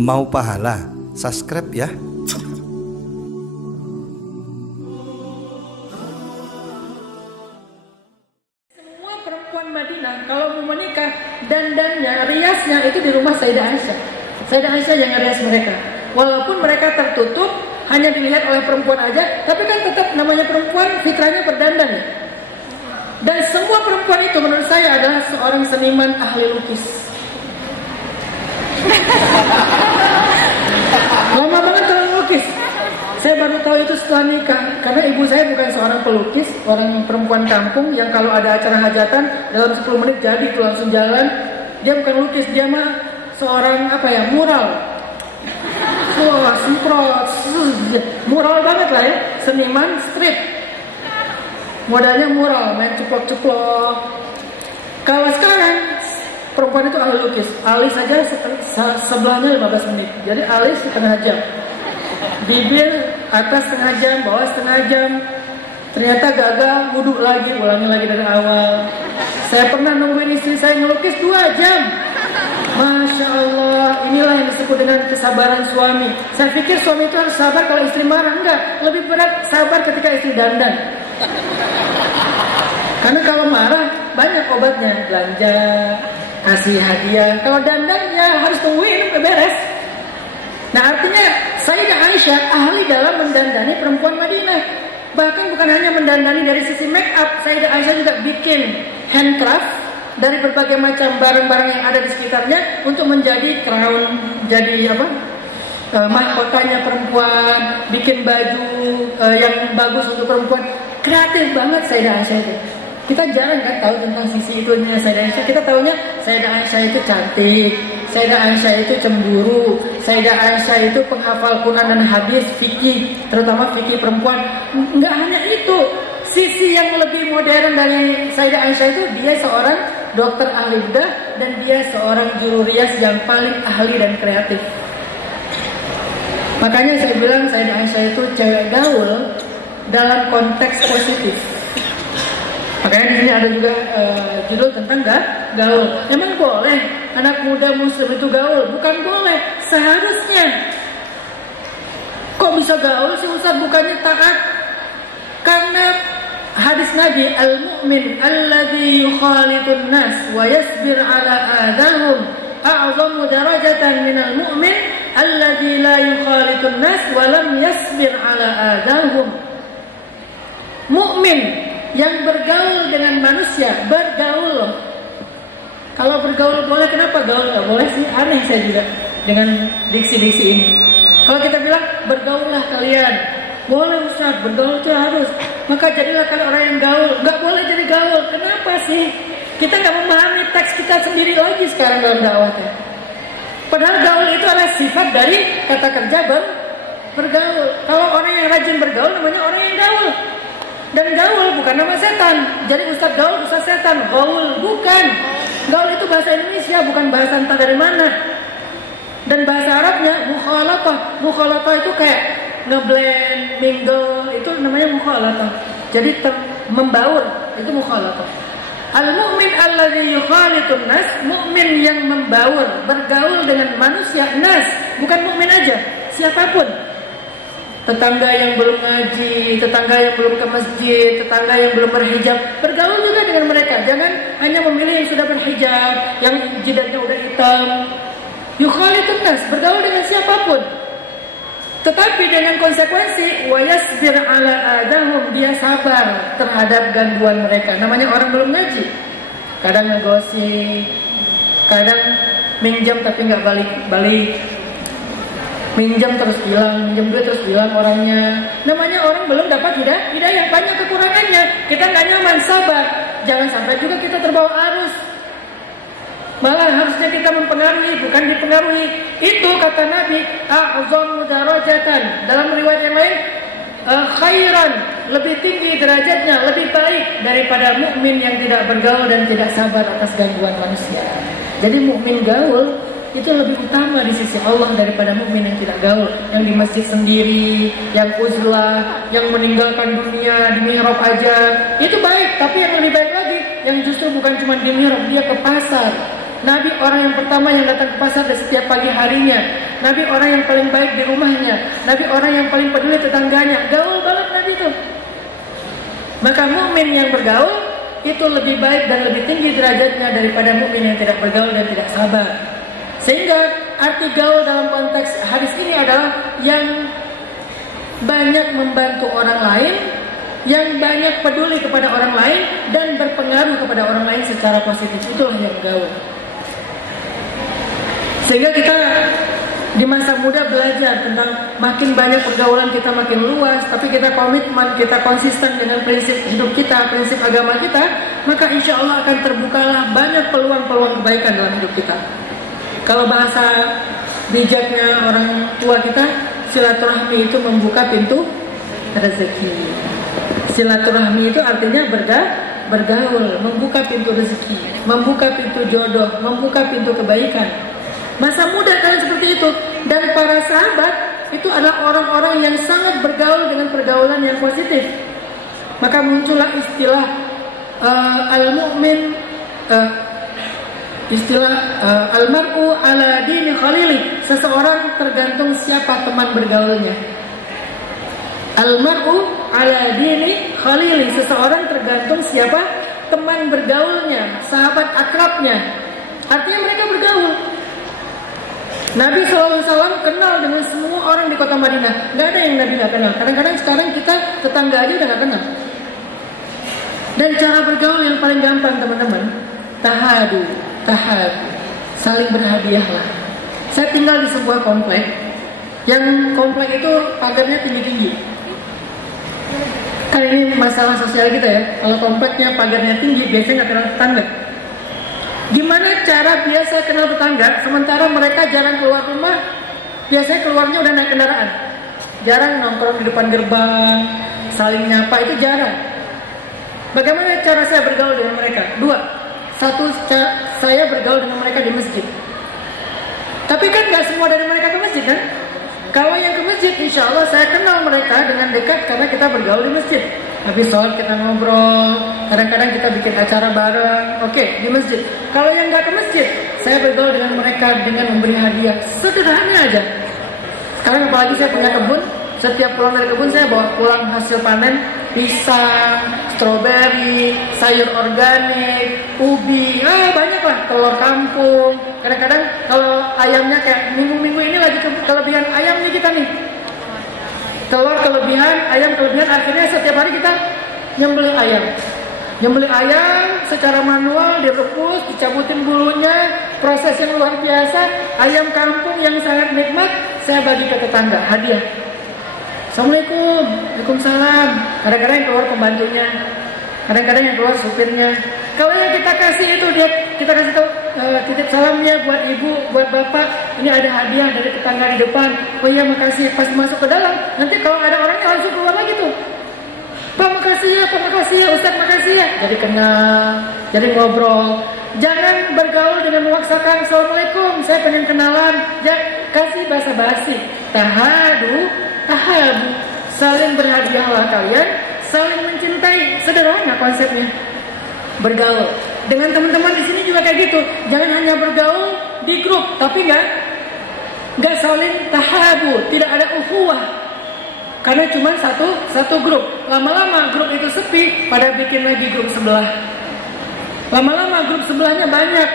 Mau pahala? Subscribe ya. Semua perempuan Madinah kalau mau menikah, dandannya, riasnya itu di rumah Sayyidah Aisyah. Sayyidah Aisyah yang ngerias mereka. Walaupun mereka tertutup, hanya dilihat oleh perempuan aja, tapi kan tetap namanya perempuan, fitrahnya berdandan ya. Dan semua perempuan itu menurut saya adalah seorang seniman ahli lukis. Lama banget kalau lukis. Saya baru tahu itu setelah nikah, karena ibu saya bukan seorang pelukis, orang perempuan kampung yang kalau ada acara hajatan dalam 10 menit jadi itu langsung jalan. Dia bukan lukis, dia mah seorang mural. Semprot, mural banget lah ya, seniman street. Modalnya mural, main ceplok-ceplok. Kalau sekarang perempuan itu ahli lukis, alis saja sebelahnya 15 menit. Jadi alis setengah jam, bibir atas setengah jam, bawah setengah jam. Ternyata gagal, wudhu lagi, ulangi lagi dari awal. Saya pernah nungguin istri saya ngelukis 2 jam. Masya Allah, inilah yang disebut dengan kesabaran suami. Saya pikir suami itu harus sabar kalau istri marah. Enggak, lebih berat sabar ketika istri dandan. Karena kalau marah banyak obatnya, belanja, kasih hadiah. Kalau dandan ya harus tungguin sampai beres. Nah artinya Sayyidah Aisyah ahli dalam mendandani perempuan Madinah. Bahkan bukan hanya mendandani dari sisi make up, Sayyidah Aisyah juga bikin handcraft dari berbagai macam barang-barang yang ada di sekitarnya untuk menjadi crown, jadi mahkotanya perempuan, bikin baju yang bagus untuk perempuan. Kreatif banget Sayyidah Aisyah itu. Kita jarang kan tahu tentang sisi itunya Sayyidah Aisyah. Kita taunya Sayyidah Aisyah itu cantik, Sayyidah Aisyah itu cemburu, Sayyidah Aisyah itu penghafal Quran dan hadis, fikih, terutama fikih perempuan. Enggak hanya itu, sisi yang lebih modern dari Sayyidah Aisyah itu dia seorang dokter ahli bedah dan dia seorang juru rias yang paling ahli dan kreatif. Makanya saya bilang Sayyidah Aisyah itu cewek gaul dalam konteks positif. Makanya di sini ada juga judul tentang gaul. Emang boleh anak muda muslim itu gaul? Bukan boleh, seharusnya. Kok bisa gaul sih Ustaz? Bukannya taat? Karena hadis Nabi, al-mu'min alladhi yukhalitun nas wa yasbir ala adahum a'zamu darajatan minal mu'min alladhi la yukhalitun nas wa lam yasbir ala adahum. Mukmin yang bergaul dengan manusia, bergaul. Kalau bergaul boleh, kenapa gaul nggak boleh sih? Aneh saya juga dengan diksi-diksi ini. Kalau kita bilang bergaullah kalian, boleh Ustaz, bergaul itu harus. Maka jadilah kalian orang yang gaul. Nggak boleh jadi gaul. Kenapa sih? Kita nggak memahami teks kita sendiri lagi sekarang dalam dakwahnya. Padahal gaul itu adalah sifat dari kata kerja bergaul. Kalau orang yang rajin bergaul namanya orang yang gaul. Dan gaul bukan nama setan. Jadi Ustaz gaul, Ustaz setan. Gaul bukan. Gaul itu bahasa Indonesia, bukan bahasa entah dari mana. Dan bahasa Arabnya mukhalatah. Mukhalatah itu kayak ngeblend, mingle, itu namanya mukhalatah. Jadi membaur, itu mukhalatah. Al-mu'min alladhi yukhalitun nas, mukmin yang membaur, bergaul dengan manusia, nas, bukan mukmin aja, siapapun. Tetangga yang belum ngaji, tetangga yang belum ke masjid, tetangga yang belum berhijab, bergaul juga dengan mereka. Jangan hanya memilih yang sudah berhijab, yang jidatnya udah hitam. Yukhalitun nas, bergaul dengan siapapun. Tetapi dengan konsekuensi wa yasbir ala adahum, dia sabar terhadap gangguan mereka. Namanya orang belum ngaji. Kadang ngegosip, kadang minjam tapi nggak balik. Minjam terus hilang, minjam duit terus hilang orangnya. Namanya orang belum dapat hidayah, banyak kekurangannya. Kita nggak nyaman, sabar. Jangan sampai juga kita terbawa arus. Malah harusnya kita mempengaruhi, bukan dipengaruhi. Itu kata Nabi, a'zamu darajatan. Dalam riwayat yang lain, khairan, lebih tinggi derajatnya, lebih baik daripada mukmin yang tidak bergaul dan tidak sabar atas gangguan manusia. Jadi mukmin gaul itu lebih utama di sisi Allah daripada mukmin yang tidak gaul, yang di masjid sendiri, yang uzlah, yang meninggalkan dunia di mihrab aja. Itu baik, tapi yang lebih baik lagi, yang justru bukan cuma di mihrab, dia ke pasar, Nabi orang yang pertama yang datang ke pasar di setiap pagi harinya. Nabi orang yang paling baik di rumahnya. Nabi orang yang paling peduli tetangganya. Gaul banget Nabi itu. Maka mukmin yang bergaul itu lebih baik dan lebih tinggi derajatnya daripada mukmin yang tidak bergaul dan tidak sabar. Sehingga arti gaul dalam konteks hadis ini adalah yang banyak membantu orang lain, yang banyak peduli kepada orang lain dan berpengaruh kepada orang lain secara positif. Itulah yang gaul. Sehingga kita di masa muda belajar tentang makin banyak pergaulan kita makin luas, tapi kita komitmen, kita konsisten dengan prinsip hidup kita, prinsip agama kita, maka insya Allah akan terbukalah banyak peluang-peluang kebaikan dalam hidup kita. Kalau bahasa bijaknya orang tua kita, silaturahmi itu membuka pintu rezeki. Silaturahmi itu artinya bergaul, membuka pintu rezeki, membuka pintu jodoh, membuka pintu kebaikan. Masa muda kalian seperti itu. Dan para sahabat itu adalah orang-orang yang sangat bergaul dengan pergaulan yang positif. Maka muncullah istilah al-mu'min, al-mar'u ala dini khalili. Seseorang tergantung siapa teman bergaulnya. Al-mar'u ala dini khalili. Seseorang tergantung siapa teman bergaulnya, sahabat akrabnya. Artinya mereka bergaul. Nabi SAW kenal dengan semua orang di kota Madinah. Gak ada yang Nabi gak kenal. Kadang-kadang sekarang kita tetangga aja udah gak kenal. Dan cara bergaul yang paling gampang teman-teman, tahadu. Saling berhadiahlah. Saya tinggal di sebuah komplek. Yang komplek itu pagarnya tinggi-tinggi. Kan ini masalah sosial kita ya. Kalau kompleknya pagarnya tinggi, biasanya gak kenal tetangga. Gimana cara biasa kenal tetangga sementara mereka jarang keluar rumah? Biasanya keluarnya udah naik kendaraan. Jarang nongkrong di depan gerbang, saling nyapa, itu jarang. Bagaimana cara saya bergaul dengan mereka? Dua. Satu, saya bergaul dengan mereka di masjid. Tapi kan gak semua dari mereka ke masjid kan? Kalau yang ke masjid, insya Allah saya kenal mereka dengan dekat karena kita bergaul di masjid. Habis sholat kita ngobrol, kadang-kadang kita bikin acara bareng. Oke, di masjid. Kalau yang nggak ke masjid, saya bergaul dengan mereka dengan memberi hadiah. Sederhana aja. Sekarang apalagi saya punya kebun, setiap pulang dari kebun saya bawa pulang hasil panen, pisang, stroberi, sayur organik, ubi, banyak lah, telur kampung. Kadang-kadang kalau ayamnya kayak minggu-minggu ini lagi kelebihan ayam nih kita nih. Telur kelebihan, ayam kelebihan, akhirnya setiap hari kita nyembelih ayam. Nyembelih ayam secara manual, direbus, dicabutin bulunya, proses yang luar biasa. Ayam kampung yang sangat nikmat, saya bagi ke tetangga, hadiah. Assalamualaikum, waalaikumsalam. Kadang-kadang yang keluar pembantunya, kadang-kadang yang keluar supirnya. Kalau yang kita kasih itu, kita kasih tahu titip salamnya buat ibu, buat bapak. Ini ada hadiah dari tetangga di depan. Oh iya makasih. Pas masuk ke dalam, nanti kalau ada orangnya langsung keluar lagi tuh. Pak makasih ya, Pak makasih ya, Ustaz makasih ya. Jadi kenal, jadi ngobrol. Jangan bergaul dengan memaksakan. Assalamualaikum, saya pengen kenalan. Kasih basa-basi. Tahadu. Saling berhadiahlah kalian, saling mencintai. Sederhana konsepnya. Bergaul dengan teman-teman di sini juga kayak gitu. Jangan hanya bergaul di grup, tapi nggak saling tahabu, tidak ada ukhuwah. Karena cuma satu grup. Lama-lama grup itu sepi, pada bikin lagi grup sebelah. Lama-lama grup sebelahnya banyak.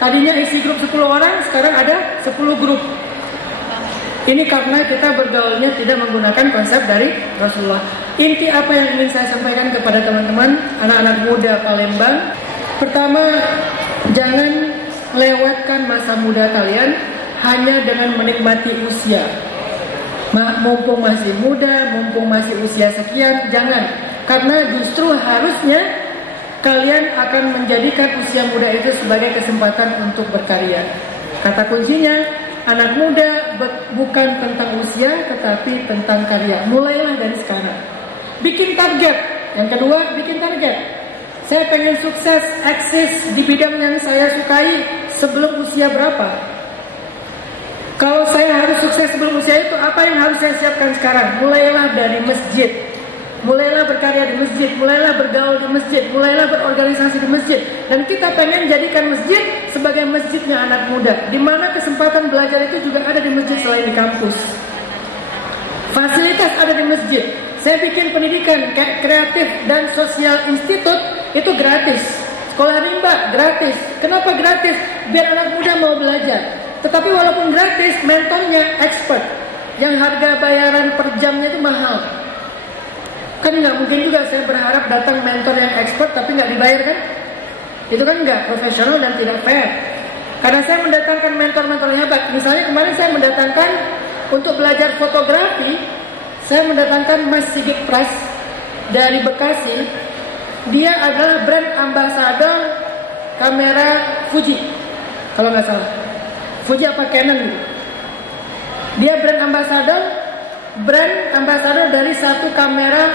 Tadinya isi grup 10 orang, sekarang ada 10 grup. Ini karena kita bergaulnya tidak menggunakan konsep dari Rasulullah. Inti apa yang ingin saya sampaikan kepada teman-teman anak-anak muda Palembang? Pertama, jangan lewatkan masa muda kalian hanya dengan menikmati usia. Mumpung masih muda, mumpung masih usia sekian, jangan. Karena justru harusnya kalian akan menjadikan usia muda itu sebagai kesempatan untuk berkarya. Kata kuncinya, anak muda bukan tentang usia, tetapi tentang karya. Mulailah dari sekarang. Bikin target. Yang kedua, bikin target. Saya pengen sukses, eksis di bidang yang saya sukai sebelum usia berapa? Kalau saya harus sukses sebelum usia itu, apa yang harus saya siapkan sekarang? Mulailah dari masjid. mulailah berkarya di masjid, mulailah bergaul di masjid, mulailah berorganisasi di masjid. Dan kita pengen jadikan masjid sebagai masjidnya anak muda, di mana kesempatan belajar itu juga ada di masjid selain di kampus. Fasilitas ada di masjid. Saya bikin pendidikan kayak kreatif dan sosial institut itu gratis. Sekolah rimba gratis. Kenapa gratis? Biar anak muda mau belajar. Tetapi walaupun gratis, mentornya expert, yang harga bayaran per jamnya itu mahal. Kan nggak mungkin juga saya berharap datang mentor yang expert tapi nggak dibayar kan? Itu kan nggak profesional dan tidak fair. Karena saya mendatangkan mentor-mentor yang hebat. Misalnya kemarin saya mendatangkan untuk belajar fotografi, saya mendatangkan Mas Sigit Pras dari Bekasi. Dia adalah brand ambassador kamera Fuji, kalau nggak salah. Fuji apa Canon gitu. Dia brand ambassador dari satu kamera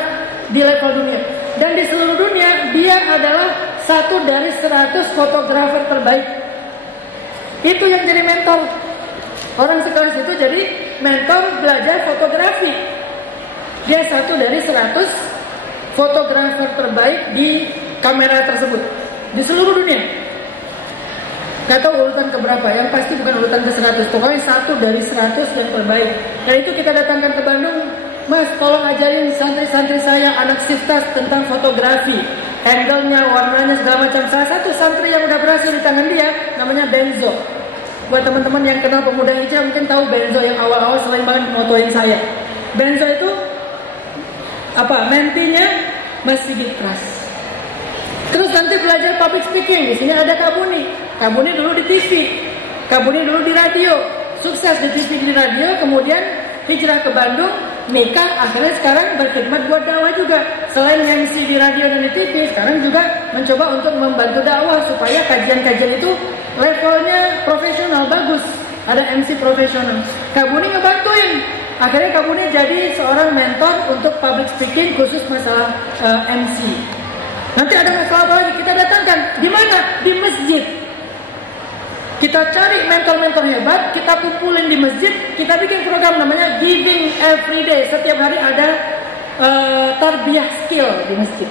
di level dunia. Dan di seluruh dunia dia adalah satu dari 100 fotografer terbaik. Itu yang jadi mentor. Orang sekelas itu jadi mentor belajar fotografi. Dia satu dari 100 fotografer terbaik di kamera tersebut di seluruh dunia. Gak tahu urutan keberapa, yang pasti bukan urutan ke 100. Pokoknya satu dari 100 yang terbaik. Dan itu kita datangkan ke Bandung. Mas, tolong ajarin santri-santri saya anak siftas tentang fotografi, angle-nya, warnanya, segala macam. Salah satu santri yang udah berhasil di tangan dia namanya Benzo. Buat teman-teman yang kenal pemuda hijrah mungkin tahu Benzo yang awal-awal selain banget motoin saya. Benzo itu mentinya Mas Sigit Pras. Terus nanti belajar public speaking. Di sini ada Kabuni. Kabuni dulu di TV, Kabuni dulu di radio, sukses di TV di radio, kemudian hijrah ke Bandung, nikah, akhirnya sekarang berkhidmat buat dakwah juga. Selain MC di radio dan di TV, sekarang juga mencoba untuk membantu dakwah supaya kajian-kajian itu levelnya profesional, bagus. Ada MC profesional. Kabuni ngebantuin. Akhirnya Kabuni jadi seorang mentor untuk public speaking khusus masalah MC. Nanti ada masalah apa lagi? Kita datangkan. Di mana? Di masjid. Kita cari mentor-mentor hebat, kita kumpulin di masjid, kita bikin program namanya Giving Everyday. Setiap hari ada tarbiyah skill di masjid.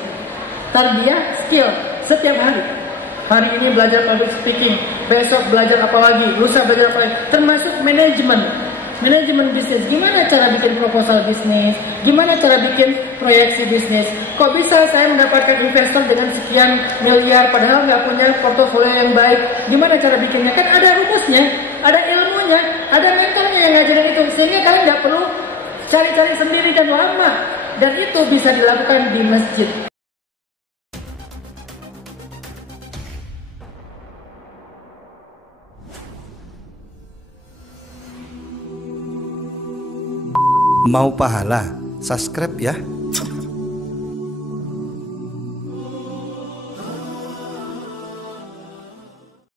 Tarbiyah skill setiap hari. Hari ini belajar public speaking, besok belajar apa lagi, lusa belajar apa lagi. Termasuk manajemen bisnis. Gimana cara bikin proposal bisnis? Gimana cara bikin proyeksi bisnis? Kok bisa saya mendapatkan investor dengan sekian miliar padahal nggak punya portofolio yang baik? Gimana cara bikinnya? Kan ada rumusnya, ada ilmunya, ada mentornya yang ngajarin itu. Sehingga kalian nggak perlu cari-cari sendiri dan lama. Dan itu bisa dilakukan di masjid. Mau pahala? Subscribe ya.